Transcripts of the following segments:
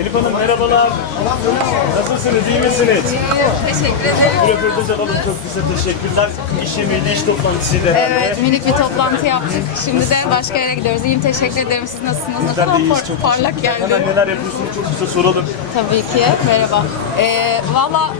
Elif Hanım merhabalar. Nasılsınız, iyi misiniz? Teşekkür ederim. Bir röportaj alalım çok kısa teşekkürler. İş yemeğiydi, iş toplantısıydı herhalde. Evet, minik bir toplantı yaptık. Şimdi de başka yere gidiyoruz. İyiyim, teşekkür ederim. Siz nasılsınız? Ne Bizler de kadar iyiyiz, par- çok parlak teşekkürler. geldi. Neler yapıyorsunuz çok kısa soralım. Tabii ki. Merhaba. Ee, Valla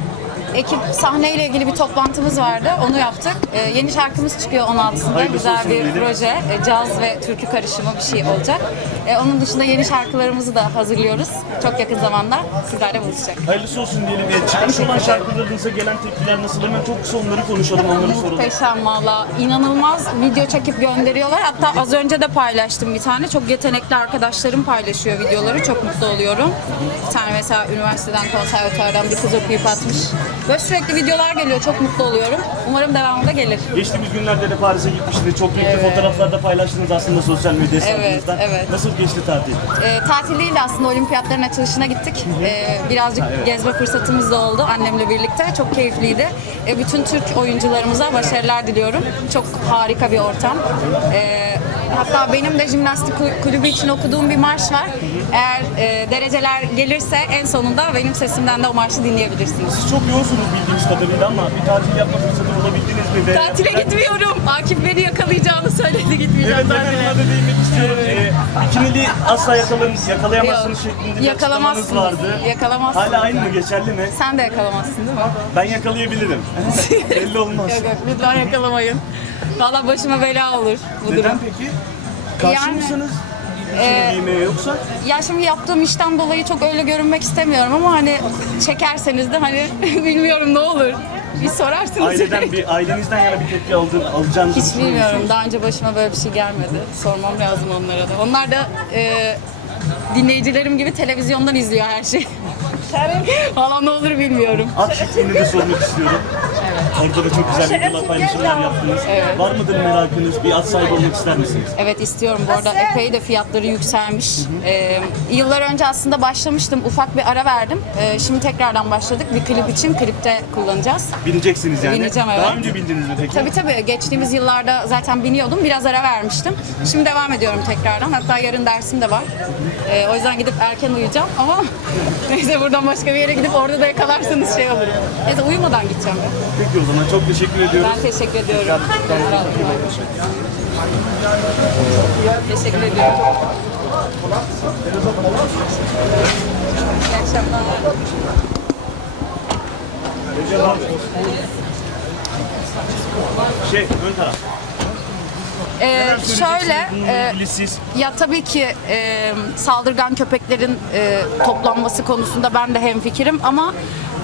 ekip sahneyle ilgili bir toplantımız vardı. Onu yaptık. Ee, yeni şarkımız çıkıyor 16'sında. Hayırlısı Güzel olsun bir diyelim. proje. Ee, caz ve türkü karışımı bir şey olacak. Ee, onun dışında yeni şarkılarımızı da hazırlıyoruz. Çok yakın zamanda sizlerle buluşacak. Hayırlısı olsun diyelim. E, çıkmış olan şarkılarınıza gelen tepkiler nasıl? Hemen çok kısa onları konuşalım, onları soralım. Muhteşem valla. İnanılmaz video çekip gönderiyorlar. Hatta az önce de paylaştım bir tane. Çok yetenekli arkadaşlarım paylaşıyor videoları. Çok mutlu oluyorum. Bir tane mesela üniversiteden, konservatuardan bir kız okuyup atmış. Böyle sürekli videolar geliyor. Çok mutlu oluyorum. Umarım devamında gelir. Geçtiğimiz günlerde de Paris'e gitmiştiniz. Çok renkli fotoğraflarda paylaştınız aslında sosyal medya hesabınızdan. evet. Nasıl geçti tatil? E, tatil değil de aslında olimpiyatların açılışına gittik. E, birazcık gezme fırsatımız da oldu annemle birlikte. Çok keyifliydi. E, bütün Türk oyuncularımıza başarılar diliyorum. Çok harika bir ortam. E, hatta benim de jimnastik kul- kulübü için okuduğum bir marş var. Eğer e, dereceler gelirse en sonunda benim sesimden de o marşı dinleyebilirsiniz. Siz çok yoğunsunuz bildiğimiz kadarıyla ama bir tatil yapma fırsatı bulabildiniz mi? Ve Tatile gitmiyorum. Akif beni yakalayacağını söyledi gitmeyeceğim Evet hemen tatile. ona da değinmek istiyorum. Ee, bikinili asla yakalayın, yakalayamazsınız Yok, şeklinde bir açıklamanız yakalamazsınız. vardı. Yakalamazsınız. Hala aynı mı? Geçerli mi? Sen de yakalamazsın değil mi? Ben yakalayabilirim. Belli olmaz. Yok yok lütfen yakalamayın. Valla başıma bela olur bu Neden durum. peki? Karşı Yani, mısınız? E, giymeye yoksa? Ya şimdi yaptığım işten dolayı çok öyle görünmek istemiyorum ama hani çekerseniz de hani bilmiyorum ne olur. Bir sorarsınız. Aileden bir ailenizden yana bir tepki aldın, alacağınızı Hiç düşünüyor bilmiyorum. musunuz? Daha önce başıma böyle bir şey gelmedi. Sormam lazım onlara da. Onlar da e, dinleyicilerim gibi televizyondan izliyor her şeyi. Valla ne olur bilmiyorum. At şeklinde de sormak istiyorum. Orada da çok güzel videolar paylaşımlar yaptınız. Var mıdır merakınız? Bir at sahibi olmak ister misiniz? Evet istiyorum. Bu arada epey de fiyatları yükselmiş. Ee, yıllar önce aslında başlamıştım. Ufak bir ara verdim. Ee, şimdi tekrardan başladık. Bir klip için klipte kullanacağız. Bineceksiniz yani. Bineceğim, evet. Daha önce bindiniz mi peki? Tabii tabii. Geçtiğimiz yıllarda zaten biniyordum. Biraz ara vermiştim. Şimdi devam ediyorum tekrardan. Hatta yarın dersim de var. Ee, o yüzden gidip erken uyuyacağım ama neyse buradan başka bir yere gidip orada da yakalarsanız şey olurum. Neyse uyumadan gideceğim ben. Peki o zaman çok teşekkür ediyorum. Ben teşekkür ediyorum. Sağ olun. Teşekkür ediyorum. İyi akşamlar. Şey, ön taraf. Ee, şöyle, bununla e, ilgili siz? Ya tabii ki e, saldırgan köpeklerin e, toplanması konusunda ben de hemfikirim ama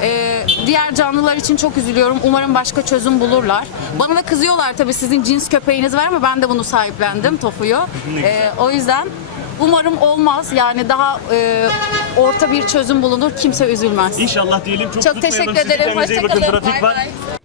e, diğer canlılar için çok üzülüyorum. Umarım başka çözüm bulurlar. Bana da kızıyorlar tabii sizin cins köpeğiniz var ama ben de bunu sahiplendim Tofu'yu. E, güzel. o yüzden umarım olmaz. Yani daha e, orta bir çözüm bulunur. Kimse üzülmez. İnşallah diyelim. Çok, Çok tutmayalım teşekkür ederim. Kendinize iyi bakın. Hoşçakalın. Trafik Bay var. bay.